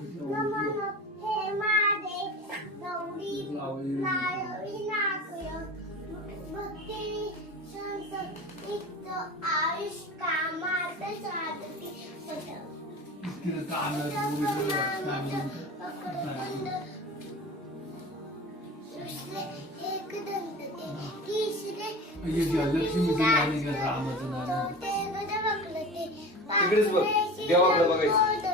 नमन हे माझे गौरी लावी नाकय भक्ती संत आयुष कामात साधती इकडेच बघ देवाकडे बघायचं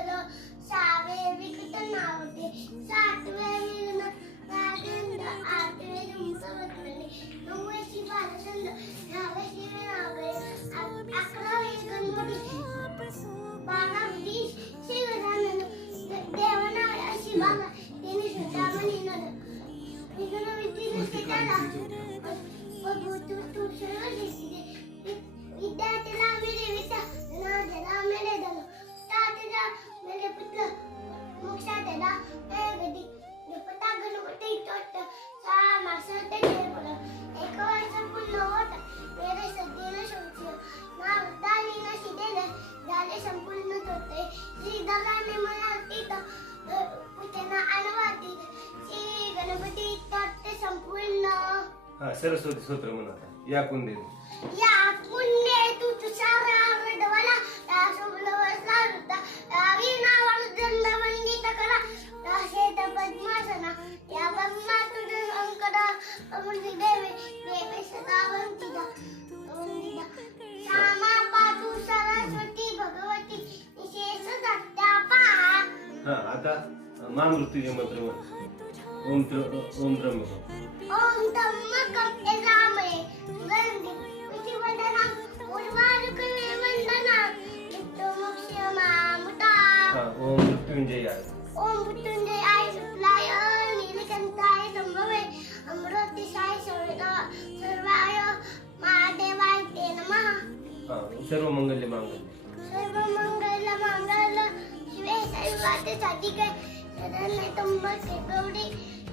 विद्यार्थ्याला मेरे विद्या नाथला मेरे धन तात्याला मेरे पुत्र मोक्षाला गदी पता गणपती तोट साळा मासते देवळ एक वर्ष पूर्ण होत मेरे सद्येला शोचे ना उद्दानी ना शिदेले झाले संपूर्ण होते श्री दलाने मला तीत पुतना अनुवादी श्री गणपती तोट संपूर्ण हा सरस्वती स्तोत्र म्हणा या कुंदे या पुण्य तू तुझ्या रडवाला या शुभलवसा रुता या वीणावर जन्म वंदित करा या शेत पद्मासना या ब्रह्मा तुझे अंकरा अमृत देवे देवे सदा वंदिता श्यामा पातू सरस्वती भगवती निशेष सत्यापा हा आता महामृत्युंजय मंत्र म्हण ओम त्र्यंबकम ओम त्र्यंबकम यजामहे गंधी प्रतिवदनम उर्वारुकमे वंदना नित्यमोक्षमामुता ओम मृत्युंजयाय ओम मृत्युंजयाय शुक्लाय नीलकंठाय संभवे अमृतेशाय सर्वाय महादेवाय ते नमः सर्व मंगल्य मांगल्य सर्वमंगल मंगल शिवे सर्वार्थ साधिके शरण्ये त्र्यंबके गौरी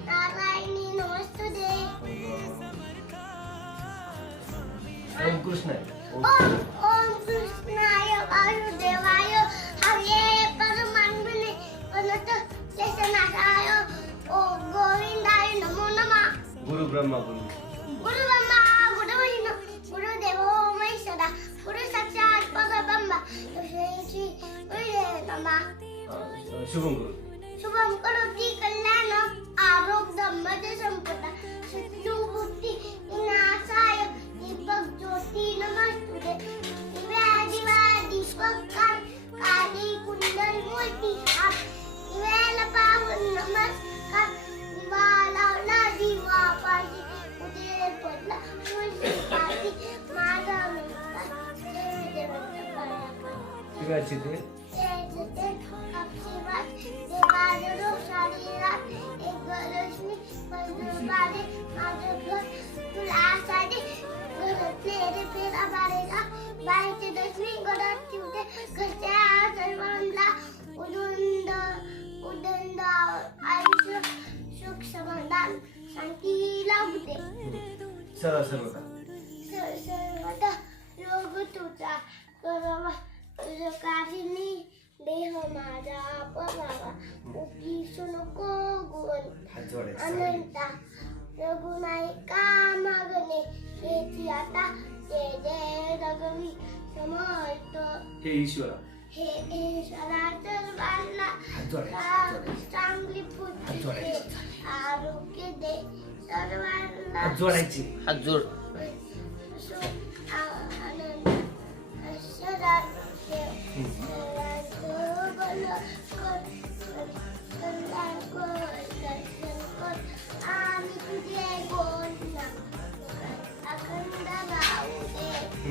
नारायणी नमस्तुते ओम कृष्णाय ओम कृष्णाय वासुदेवाय हरे परमात्मने अनंत शेषनाथाय ओम गोविंदाय नमो नमः गुरु ब्रह्मा गुरु गुरु ब्रह्मा गुरु विष्णू गुरुदेवो महेश्वरा गुरु साक्षात परब्रह्म तस्मै श्री गुरुदेवाय नमः शुभम गुरु शुभम करोति कल्याणं आरोग्यमध्ये संपदा शत्रु बुद्धी विनाशाय दीपक ज्योती नमस्तुते दिव्या दिवा दीपकार काली कुंडल मूर्ती आप दिव्याला पाहून नमस्कार दिवा लावला दिवा पाशी उदय पडला तुळशी पाशी माझा नमस्कार शिवाची ते आयुष्य सुख समाधान शांती लाभते सर्वदा सर्वदा रोग तुझा कारिणी देह माझा परावा उगीसू नको गुण अनंता रघुनायका मागणे हेची आता जय जय रघुवी समर्थ हे ईश्वरा हे ईश्वरा सर्वांना चांगली बुद्धी आरोग्य दे सर्वांना जोडायची हात जोड आनंद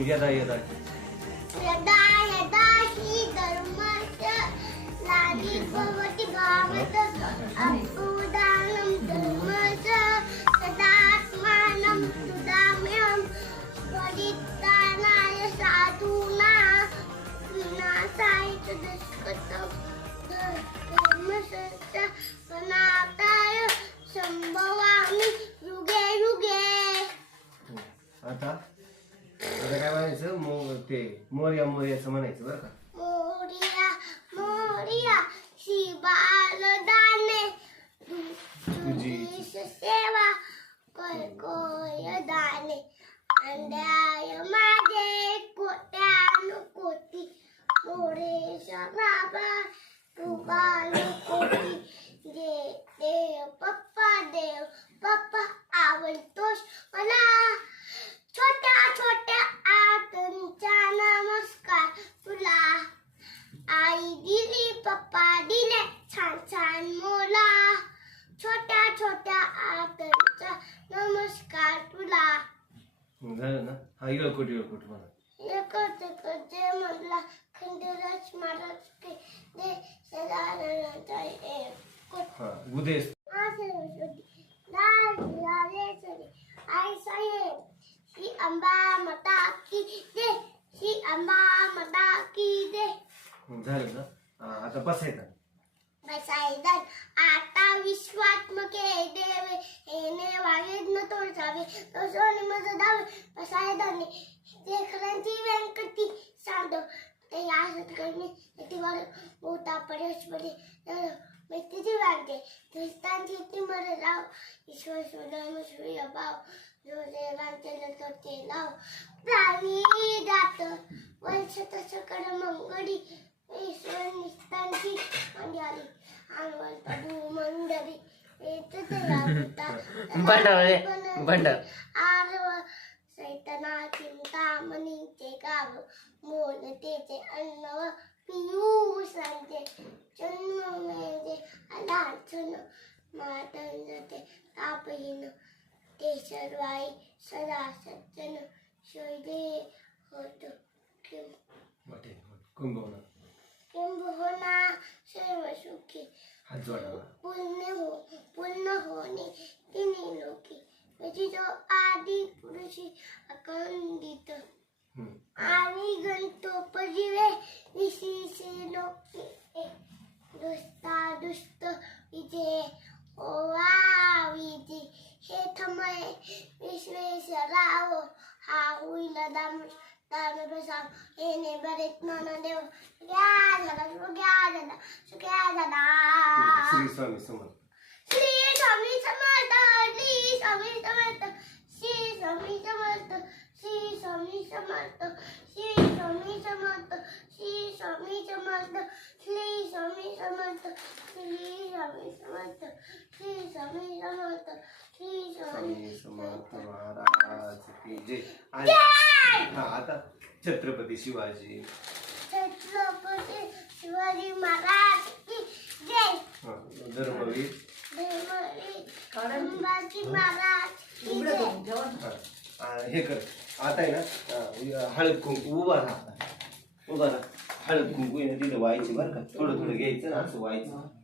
यदा यदा यदा यदा ही धर्मस्य लाली भवति भावत अपूदानं धर्मस्य तदात्मानं सुदाम्यं परित्राणाय साधूना विनाशाय च दुष्कृतं धर्मस्य सनातनाय संभवामि युगे युगे. आता काय म्हणायचं ते मोर्या मोर्याचं म्हणायचं बरं का. मोरिया मोरिया श्री बाल कोय कोय दाणे अंड्याय माझे कोट्यानु कोटी मोरे शराबा तुबानु कोटी जे देव पप्पा आवडतोस मला छोट्या छोट्या आतंचा नमस्कार तुला आई दिली पप्पा दिले छान छान मोला छोट्या छोट्या आतंचा नमस्कार तुला झालं ना हा इळकोट म्हणा करते म्हणला खंडराज महाराज के दे सदानंद हा गुदेस आई साहेब श्री अंबा माता की दे श्री अंबा माता की दे झालं ना आता बसायचं बसायदान आता विश्वात्मके देवे येणे वागेत न तोडसावे तो सोने मज दावे बसायदाने देखरांची व्यंकटी सांडो ते यासत करणे ती वर मोठा पडेस पडे व्यक्तीची वागते ख्रिस्तांची ती मरे राव ईश्वर सोडम सूर्य भाव जो देवांचे लटोटे लाव प्राणी जात वंश तस कर मंगडी ईश्वर निस्तांची मंडळी आंगण तबू मंडळी बंडर आरव सैतना चिंता मनीचे गाव मोनतेचे अन्न पियूसांचे जन्म मेजे अलाचन मातंजते तापहीन ते सर्वाई सदा सज्जन शैले होत कुंभवना किंबहुना सर्व सुखी हात जोडावा पूर्ण होणे तिन्ही लोकी म्हणजे जो आदि पुरुषी अखंडित आणि गणतोपजीवे विशिषे लोकी दुस्ता दुस्त विजय ओवा विजय हे थमय विश्वेश्वराव हा होईल दाम बसाव येणे बरेच नानादेव सुग्या झाला श्री स्वामी समर्थ श्री स्वामी समर्थ श्री स्वामी समर्थ श्री स्वामी समर्थ श्री स्वामी समर्थ श्री स्वामी समर्थ श्री स्वामी समर्थ श्री स्वामी समर्थ श्री स्वामी समर्थ श्री स्वामी समर्थ श्री स्वामी समर्थ महाराज की जय हा आता छत्रपती शिवाजी छत्रपती शिवाजी महाराज की जय धर्मवीर संभाजी महाराज की जय हे कर आता आहे ना हळद कुंकू उभा राहा हळद कुंकू आहे ना तिथं व्हायची बरं का थोडं थोडं घ्यायचं ना असं व्हायचं